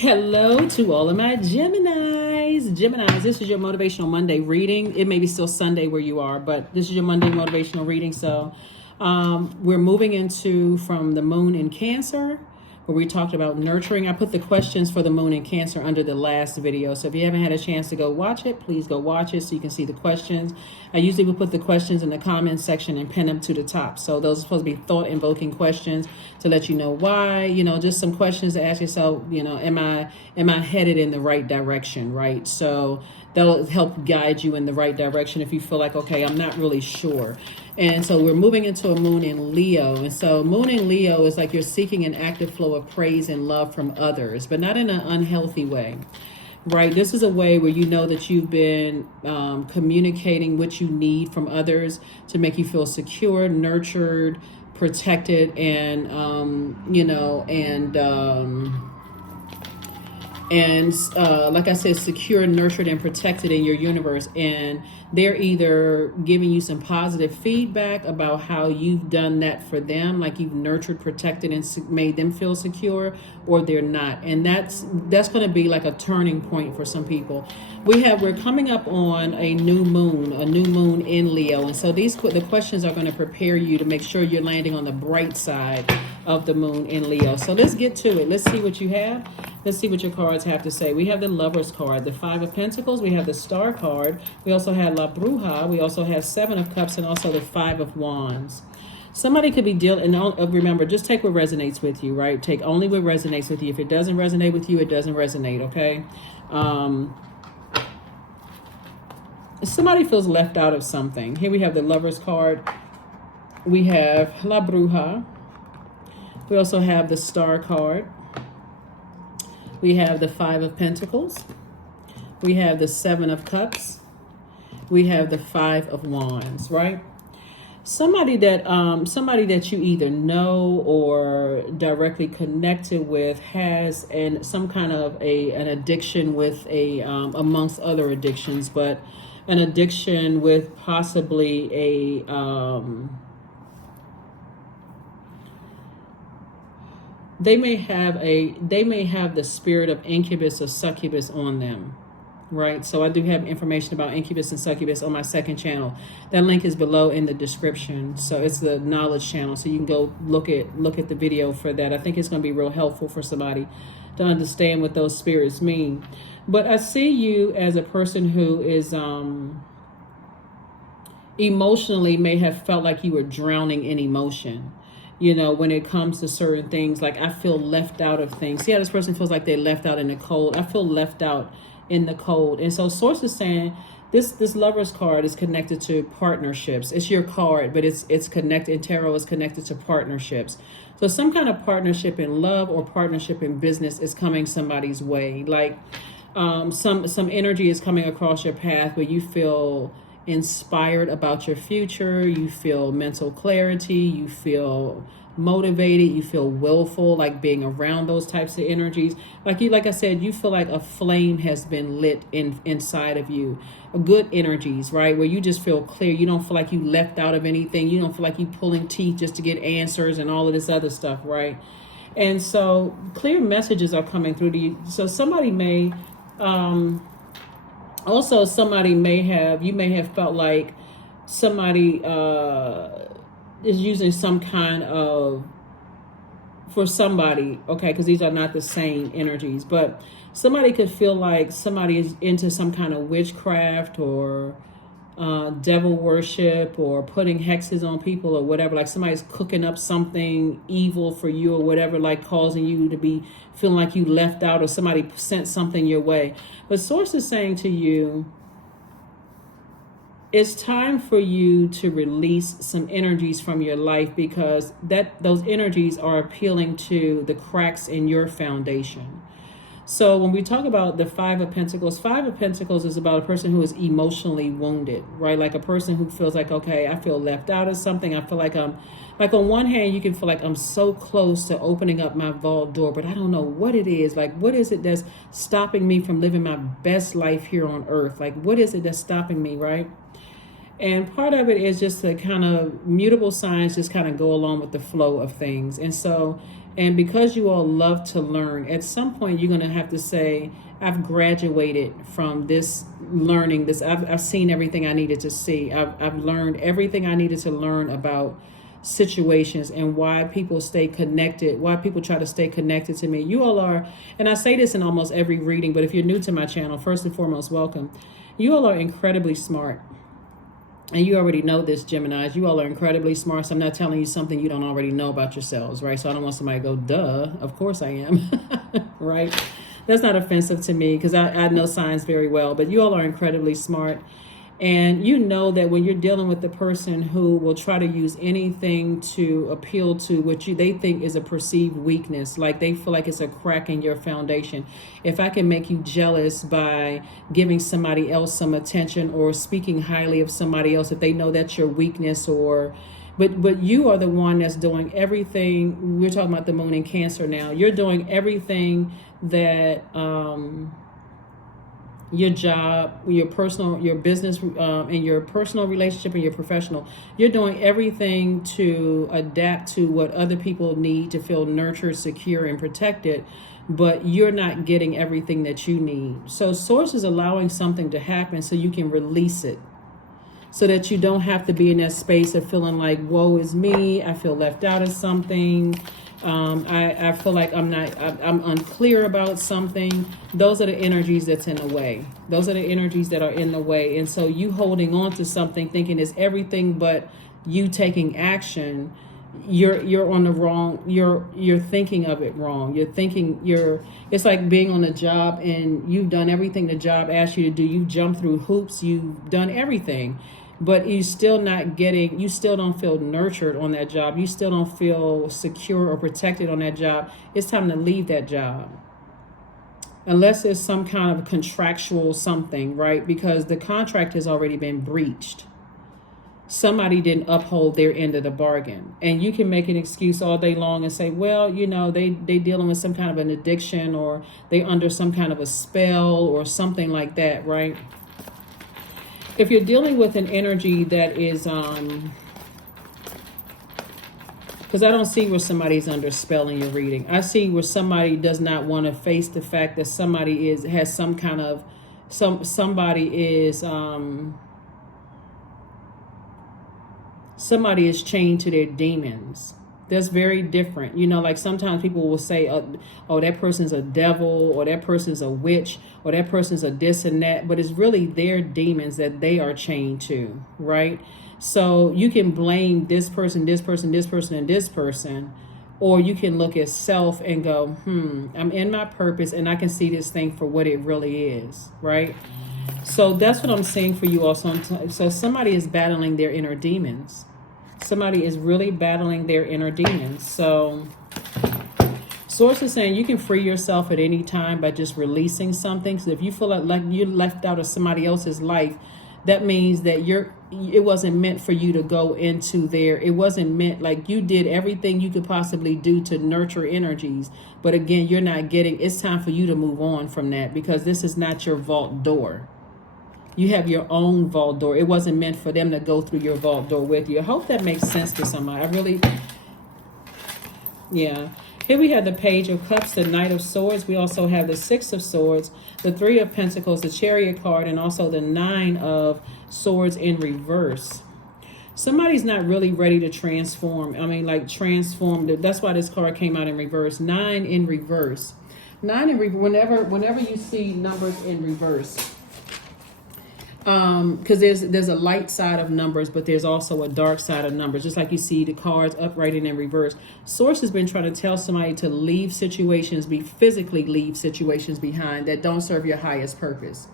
Hello to all of my Geminis. Geminis, this is your Motivational Monday reading. It may be still Sunday where you are, but this is your Monday motivational reading. So we're moving into from the moon in Cancer, where we talked about nurturing. I put the questions for the moon in Cancer under the last video. So if you haven't had a chance to go watch it, please go watch it so you can see the questions. I usually will put the questions in the comments section and pin them to the top. So those are supposed to be thought-invoking questions to let you know why, just some questions to ask yourself, am I headed in the right direction, right? So that'll help guide you in the right direction if you feel like, okay, I'm not really sure. And so we're moving into a moon in Leo. And so moon in Leo is like you're seeking an active flow of praise and love from others, but not in an unhealthy way, right? This is a way where you know that you've been communicating what you need from others to make you feel secure, nurtured, protected, and like I said, secure, nurtured, and protected in your universe. And they're either giving you some positive feedback about how you've done that for them, like you've nurtured, protected, and made them feel secure, or they're not. And that's going to be like a turning point for some people. We're coming up on a new moon in Leo. And so the questions are going to prepare you to make sure you're landing on the bright side of the moon in Leo. So let's get to it. Let's see what you have. Let's see what your cards have to say. We have the Lovers card, the Five of Pentacles. We have the Star card. We also have La Bruja. We also have Seven of Cups and also the Five of Wands. Somebody could be dealing, and remember, just take what resonates with you, right? Take only what resonates with you. If it doesn't resonate with you, it doesn't resonate, okay? Somebody feels left out of something. Here we have the Lovers card. We have La Bruja. We also have the Star card. We have the Five of Pentacles. We have the Seven of Cups. We have the Five of Wands, right? Somebody that you either know or directly connected with has some kind of an addiction with amongst other addictions, but an addiction with possibly they may have the spirit of incubus or succubus on them, right? So I do have information about incubus and succubus on my second channel. That link is below in the description. So it's the knowledge channel. So you can go look at the video for that. I think it's going to be real helpful for somebody to understand what those spirits mean. But I see you as a person who is emotionally may have felt like you were drowning in emotion. When it comes to certain things, like I feel left out of things. See how this person feels like they're left out in the cold. I feel left out in the cold. And so Source is saying this Lovers card is connected to partnerships. It's your card, but it's connected, and tarot is connected to partnerships. So some kind of partnership in love or partnership in business is coming somebody's way. Like some energy is coming across your path where you feel inspired about your future, you feel mental clarity, you feel motivated, you feel willful, like being around those types of energies. Like I said, you feel like a flame has been lit inside of you. Good energies, right? Where you just feel clear. You don't feel like you left out of anything. You don't feel like you pulling teeth just to get answers and all of this other stuff, right? And so clear messages are coming through to you. So somebody may also, you may have felt like somebody is using some kind of, for somebody, okay, because these are not the same energies, but somebody could feel like somebody is into some kind of witchcraft or devil worship or putting hexes on people or whatever, like somebody's cooking up something evil for you or whatever, like causing you to be feeling like you left out or somebody sent something your way. But Source is saying to you, it's time for you to release some energies from your life, because those energies are appealing to the cracks in your foundation. So when we talk about the Five of Pentacles is about a person who is emotionally wounded, right? Like a person who feels like, okay, I feel left out of something. I feel like on one hand, you can feel like I'm so close to opening up my vault door, but I don't know what it is. Like, what is it that's stopping me from living my best life here on earth? Like, what is it that's stopping me, right? And part of it is just the kind of mutable signs just kind of go along with the flow of things. And so And because you all love to learn, at some point you're going to have to say, I've graduated from this learning. I've seen everything I needed to see. I've learned everything I needed to learn about situations and why people stay connected, why people try to stay connected to me. You all are, and I say this in almost every reading, but if you're new to my channel, first and foremost, welcome. You all are incredibly smart. And you already know this, Geminis. You all are incredibly smart. So I'm not telling you something you don't already know about yourselves, right? So I don't want somebody to go, duh, of course I am, right? That's not offensive to me because I know signs very well. But you all are incredibly smart. And you know that when you're dealing with the person who will try to use anything to appeal to what they think is a perceived weakness, like they feel like it's a crack in your foundation. If I can make you jealous by giving somebody else some attention or speaking highly of somebody else, if they know that's your weakness, but you are the one that's doing everything. We're talking about the moon in Cancer now. You're doing everything that your job, your personal, your business, and your personal relationship and your professional. You're doing everything to adapt to what other people need to feel nurtured, secure, and protected, but you're not getting everything that you need. So Source is allowing something to happen so you can release it, so that you don't have to be in that space of feeling like, woe is me, I feel left out of something. I feel like I'm unclear about something. Those are the energies that's in the way. Those are the energies that are in the way. And so you holding on to something thinking it's everything but you taking action, you're on the wrong, you're thinking of it wrong. It's like being on a job and you've done everything the job asked you to do. You've jumped through hoops, you've done everything. But you still don't feel nurtured on that job. You still don't feel secure or protected on that job. It's time to leave that job. Unless there's some kind of contractual something, right? Because the contract has already been breached. Somebody didn't uphold their end of the bargain. And you can make an excuse all day long and say, well, they dealing with some kind of an addiction, or they under some kind of a spell or something like that, right? If you're dealing with an energy that is, because I don't see where somebody's under spell in your reading. I see where somebody does not want to face the fact that somebody has some kind of, somebody is chained to their demons. That's very different. Like sometimes people will say, oh, that person's a devil, or that person's a witch, or that person's a this and that. But it's really their demons that they are chained to, right? So you can blame this person, this person, this person, and this person. Or you can look at self and go, I'm in my purpose and I can see this thing for what it really is, right? So that's what I'm saying for you also. So somebody is battling their inner demons. Somebody is really battling their inner demons. So Source is saying you can free yourself at any time by just releasing something. So if you feel like you're left out of somebody else's life, that means that it wasn't meant for you to go into there. It wasn't meant, like you did everything you could possibly do to nurture energies. But again, you're not getting, it's time for you to move on from that, because this is not your vault door. You have your own vault door. It wasn't meant for them to go through your vault door with you. I hope that makes sense to somebody. Yeah. Here we have the Page of Cups, the Knight of Swords. We also have the Six of Swords, the Three of Pentacles, the Chariot card, and also the Nine of Swords in reverse. Somebody's not really ready to transform. Transform. That's why this card came out in reverse. Nine in reverse. Whenever you see numbers in reverse, because there's a light side of numbers, but there's also a dark side of numbers. Just like you see the cards upright and in reverse. Source has been trying to tell somebody to leave situations, physically leave situations behind that don't serve your highest purpose.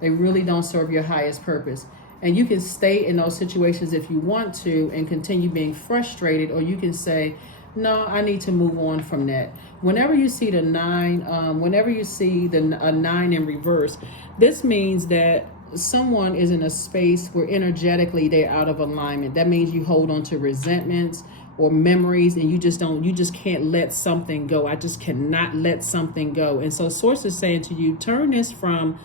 They really don't serve your highest purpose. And you can stay in those situations if you want to and continue being frustrated, or you can say, no, I need to move on from that. Whenever you see the nine, a nine in reverse, this means that someone is in a space where energetically they're out of alignment. That means you hold on to resentments or memories, and you just can't let something go. I just cannot let something go. And so Source is saying to you, turn this from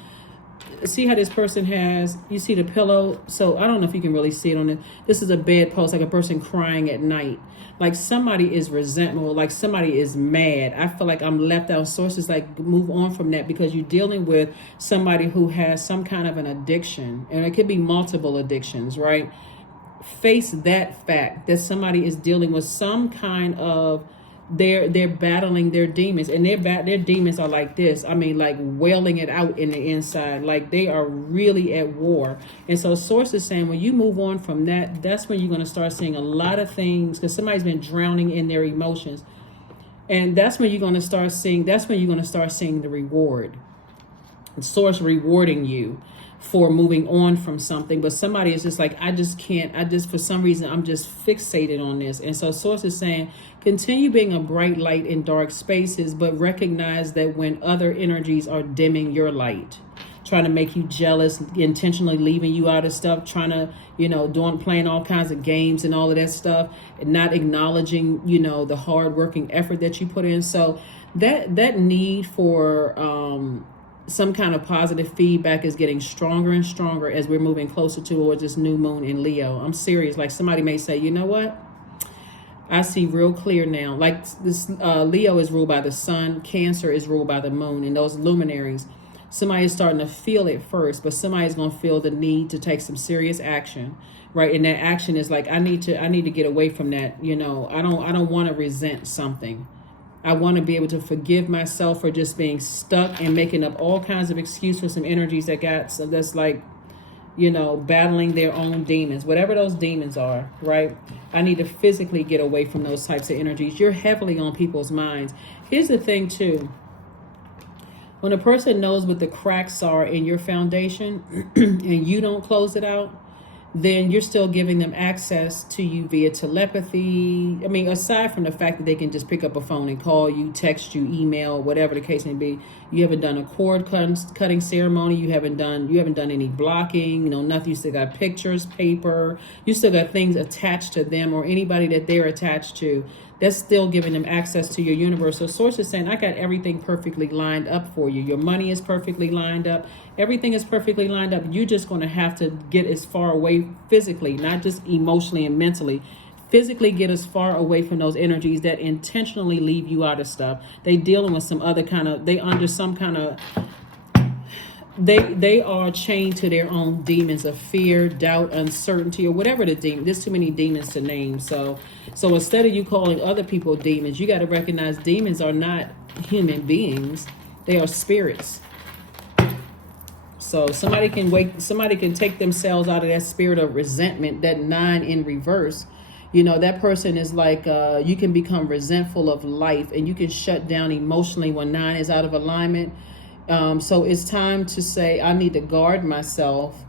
see how this person has, you see the pillow. So I don't know if you can really see it on it. This is a bedpost, like a person crying at night. Like somebody is resentful, like somebody is mad. I feel like I'm left out. Sources like move on from that, because you're dealing with somebody who has some kind of an addiction, and it could be multiple addictions, right? Face that fact that somebody is dealing with some kind of, they're battling their demons, and their demons are like this. I mean, like wailing it out in the inside, like they are really at war. And so source is saying when you move on from that, that's when you're going to start seeing a lot of things, because somebody's been drowning in their emotions, and that's when you're going to start seeing the reward. Source rewarding you for moving on from something. But somebody is just like, I just can't, for some reason I'm just fixated on this. And so source is saying continue being a bright light in dark spaces, but recognize that when other energies are dimming your light, trying to make you jealous, intentionally leaving you out of stuff, trying to, playing all kinds of games and all of that stuff, and not acknowledging, the hard working effort that you put in. So that need for some kind of positive feedback is getting stronger and stronger as we're moving closer towards this new moon in Leo. I'm serious. Like somebody may say, you know what? I see real clear now. Like this, Leo is ruled by the sun. Cancer is ruled by the moon. And those luminaries, somebody is starting to feel it first, but somebody's going to feel the need to take some serious action, right? And that action is like, I need to get away from that. I don't want to resent something. I want to be able to forgive myself for just being stuck and making up all kinds of excuses for some energies that's like, battling their own demons, whatever those demons are, right? I need to physically get away from those types of energies. You're heavily on people's minds. Here's the thing too. When a person knows what the cracks are in your foundation and you don't close it out, then you're still giving them access to you via telepathy. I mean, aside from the fact that they can just pick up a phone and call you, text you, email, whatever the case may be. You haven't done a cord cutting ceremony. You haven't done any blocking, nothing. You still got pictures, paper. You still got things attached to them or anybody that they're attached to. That's still giving them access to your universe. So source is saying, I got everything perfectly lined up for you. Your money is perfectly lined up. Everything is perfectly lined up. You're just going to have to get as far away physically, not just emotionally and mentally. Physically get as far away from those energies that intentionally leave you out of stuff. They dealing with some other kind of, they are chained to their own demons of fear, doubt, uncertainty, or whatever the demon. There's too many demons to name. So instead of you calling other people demons, you got to recognize demons are not human beings. They are spirits. So somebody can take themselves out of that spirit of resentment, that 9 in reverse. That person is like, you can become resentful of life and you can shut down emotionally when 9 is out of alignment. So it's time to say, I need to guard myself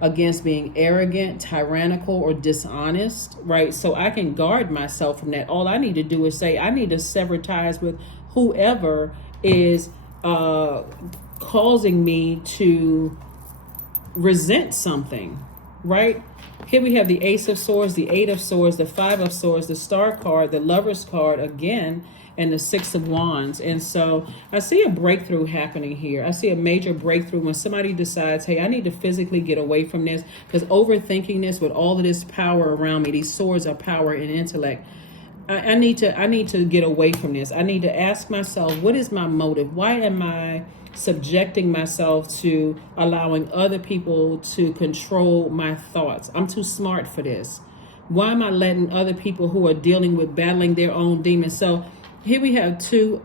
against being arrogant, tyrannical, or dishonest, right? So I can guard myself from that. All I need to do is say, I need to sever ties with whoever is causing me to resent something, right? Here we have the Ace of Swords, the 8 of Swords, the 5 of Swords, the Star card, the Lover's card again, and the 6 of Wands. And so I see a breakthrough happening here. I see a major breakthrough when somebody decides, hey, I need to physically get away from this, because overthinking this with all of this power around me, these swords are power and intellect. I need to get away from this. I need to ask myself, what is my motive? Why am I subjecting myself to allowing other people to control my thoughts? I'm too smart for this. Why am I letting other people who are dealing with battling their own demons? So here we have two.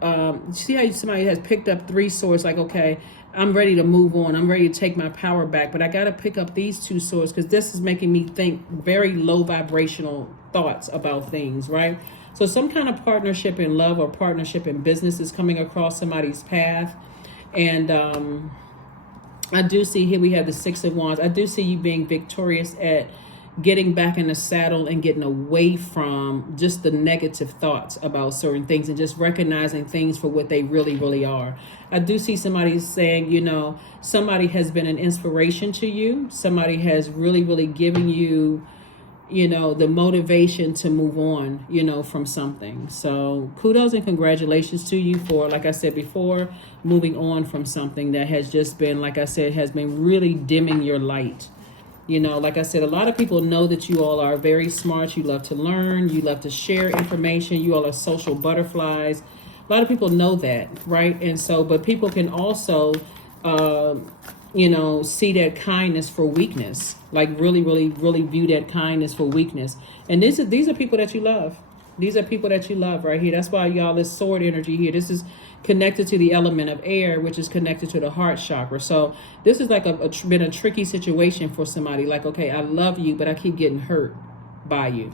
See how somebody has picked up 3 swords, like, okay, I'm ready to move on. I'm ready to take my power back, but I got to pick up these 2 swords because this is making me think very low vibrational thoughts about things, right? So some kind of partnership in love or partnership in business is coming across somebody's path. And I do see here we have the 6 of Wands. I do see you being victorious at getting back in the saddle and getting away from just the negative thoughts about certain things and just recognizing things for what they really, really are. I do see somebody saying, somebody has been an inspiration to you. Somebody has really, really given you the motivation to move on, from something. So kudos and congratulations to you for, like I said before, moving on from something that has just been, like I said, has been really dimming your light. Like I said, a lot of people know that you all are very smart. You love to learn. You love to share information. You all are social butterflies. A lot of people know that, right? And so, but people can also, see that kindness for weakness. Like really, really, really view that kindness for weakness. And these are people that you love. These are people that you love right here. That's why y'all is sword energy here. This is connected to the element of air, which is connected to the heart chakra. So this is like been a tricky situation for somebody. Like, okay, I love you, but I keep getting hurt by you.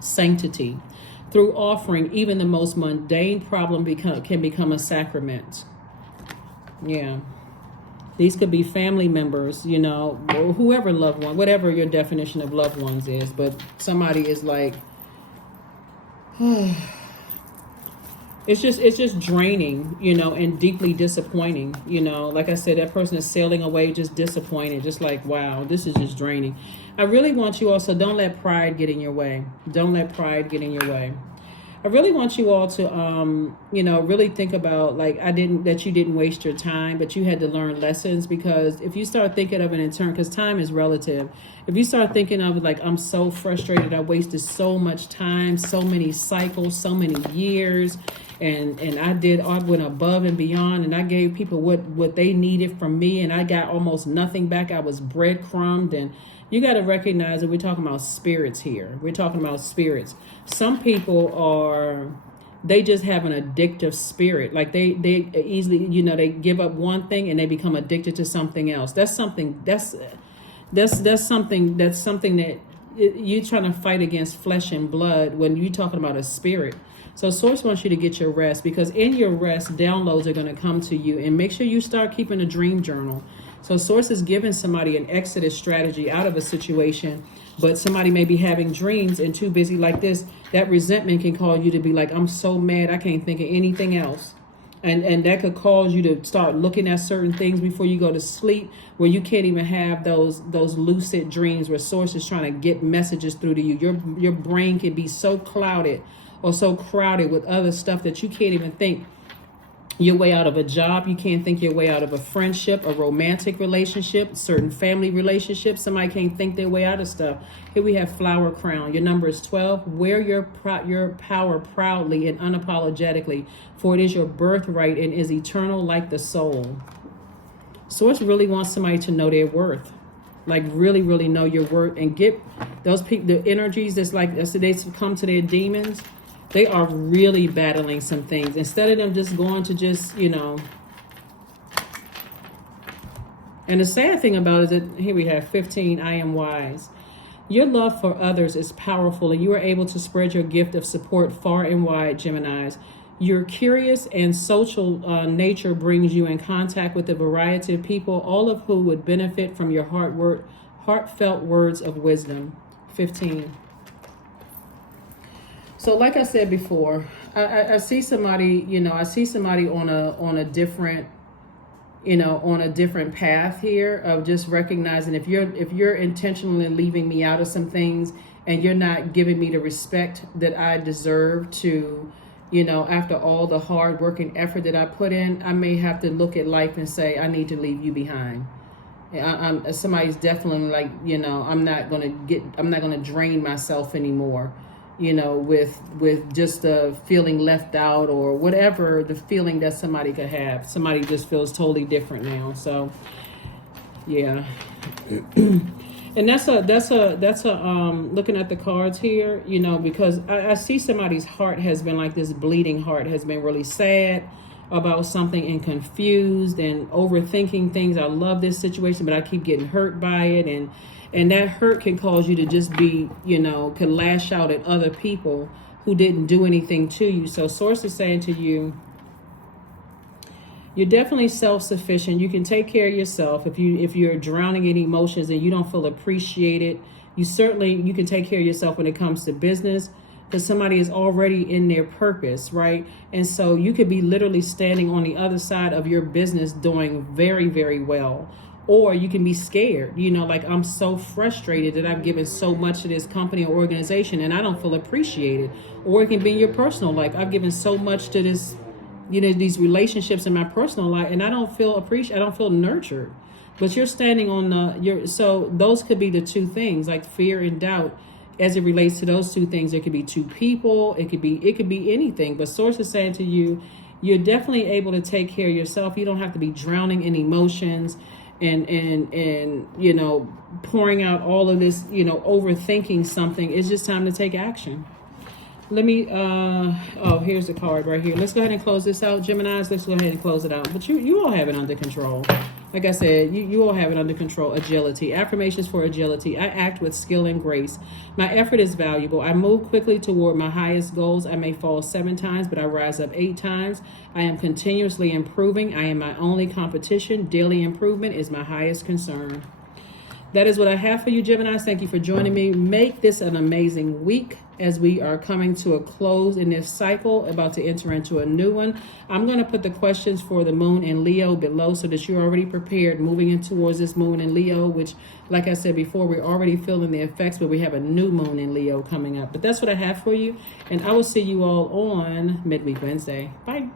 Sanctity. Through offering, even the most mundane problem can become a sacrament. Yeah. These could be family members, or whoever loved one, whatever your definition of loved ones is. But somebody is like, it's just draining, and deeply disappointing. Like I said, that person is sailing away just disappointed, just like, wow, this is just draining. I really want you also, don't let pride get in your way. Don't let pride get in your way. I really want you all to, really think about, like, that you didn't waste your time, but you had to learn lessons. Because if you start thinking of it in turn, because time is relative. If you start thinking of it like, I'm so frustrated, I wasted so much time, so many cycles, so many years, and I went above and beyond, and I gave people what they needed from me, and I got almost nothing back. I was breadcrumbed. And you got to recognize that we're talking about spirits here. We're talking about spirits. Some people they just have an addictive spirit. Like they easily, they give up one thing and they become addicted to something else. That's something that you're trying to fight against flesh and blood when you're talking about a spirit. So Source wants you to get your rest, because in your rest, downloads are going to come to you. And make sure you start keeping a dream journal. So Source is giving somebody an exodus strategy out of a situation, but somebody may be having dreams and too busy like this. That resentment can cause you to be like, I'm so mad, I can't think of anything else. And that could cause you to start looking at certain things before you go to sleep, where you can't even have those lucid dreams where Source is trying to get messages through to you. Your brain can be so clouded or so crowded with other stuff that you can't even think your way out of a job. You can't think your way out of a friendship, a romantic relationship, certain family relationships. Somebody can't think their way out of stuff. Here we have Flower Crown. Your number is 12. Wear your power proudly and unapologetically, for it is your birthright and is eternal like the soul. Source really wants somebody to know their worth. Like really, really know your worth, and get those people, the energies that's like, as they come to their demons, they are really battling some things. Instead of them just going to just, And the sad thing about it is that here we have 15, I am wise. Your love for others is powerful, and you are able to spread your gift of support far and wide, Geminis. Your curious and social nature brings you in contact with a variety of people, all of who would benefit from your heartfelt words of wisdom. 15. So like I said before, I see somebody, I see somebody on a different, on a different path here of just recognizing if you're intentionally leaving me out of some things, and you're not giving me the respect that I deserve to, after all the hard work and effort that I put in, I may have to look at life and say, I need to leave you behind. Somebody's definitely like, I'm not gonna drain myself anymore. With just the feeling left out, or whatever the feeling that somebody could have. Somebody just feels totally different now. So, yeah. And that's looking at the cards here, because I see somebody's heart has been like this bleeding heart, has been really sad about something and confused and overthinking things. I love this situation, but I keep getting hurt by it. And that hurt can cause you to just be, can lash out at other people who didn't do anything to you. So Source is saying to you, you're definitely self-sufficient. You can take care of yourself. If you're drowning in emotions and you don't feel appreciated, you can take care of yourself when it comes to business, because somebody is already in their purpose, right? And so you could be literally standing on the other side of your business doing very, very well. Or you can be scared, like I'm so frustrated that I've given so much to this company or organization and I don't feel appreciated. Or it can be in your personal life. I've given so much to this, these relationships in my personal life and I don't feel appreciated. I don't feel nurtured. But you're standing on so those could be the two things, like fear and doubt. As it relates to those two things, it could be two people, it could be anything. But Source is saying to you, you're definitely able to take care of yourself. You don't have to be drowning in emotions and pouring out all of this, overthinking something. It's just time to take action. Let me here's the card right here. Let's go ahead and close this out, Geminis. Let's go ahead and close it out. But you all have it under control. Like I said, you all have it under control. Agility. Affirmations for agility. I act with skill and grace. My effort is valuable. I move quickly toward my highest goals. I may fall 7 times, but I rise up 8 times. I am continuously improving. I am my only competition. Daily improvement is my highest concern. That is what I have for you, Geminis. Thank you for joining me. Make this an amazing week as we are coming to a close in this cycle, about to enter into a new one. I'm going to put the questions for the moon in Leo below so that you're already prepared moving in towards this moon in Leo, which, like I said before, we're already feeling the effects, but we have a new moon in Leo coming up. But that's what I have for you, and I will see you all on Midweek Wednesday. Bye.